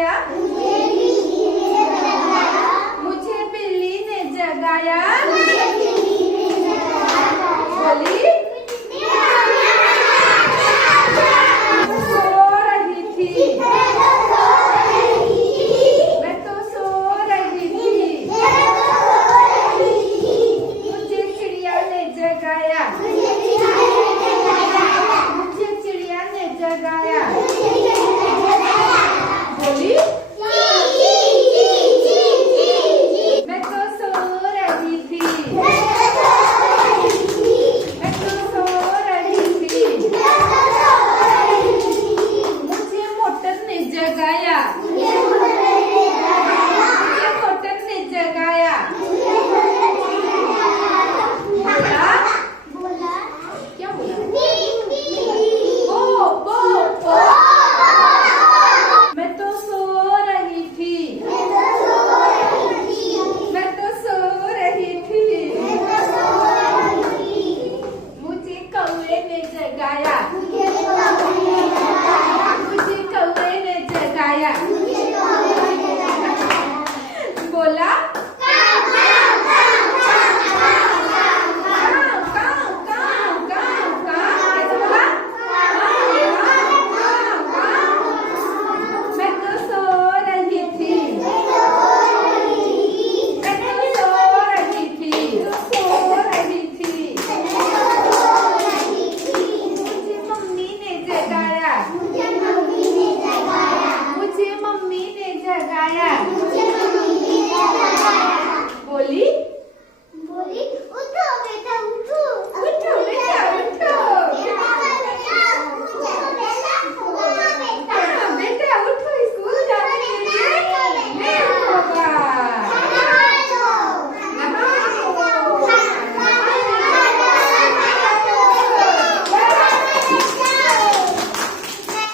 जगाया, मुझे बिल्ली ने जगाया, बोली सो रही थी, मैं तो सो रही थी, मुझे चिड़िया ने जगाया, मुझे चिड़िया ने जगाया, बोली मैं तो सो रही थी, मैं तो सो रही थी, मुझे मोटर ने जगाया, मुझे मोटर ने जगाया, बोला क्या बोला? ओ मैं तो सो रही थी, मैं तो सो रही थी, मुझे कौवे ने जगाया, मुझे कौवे ने जगाया।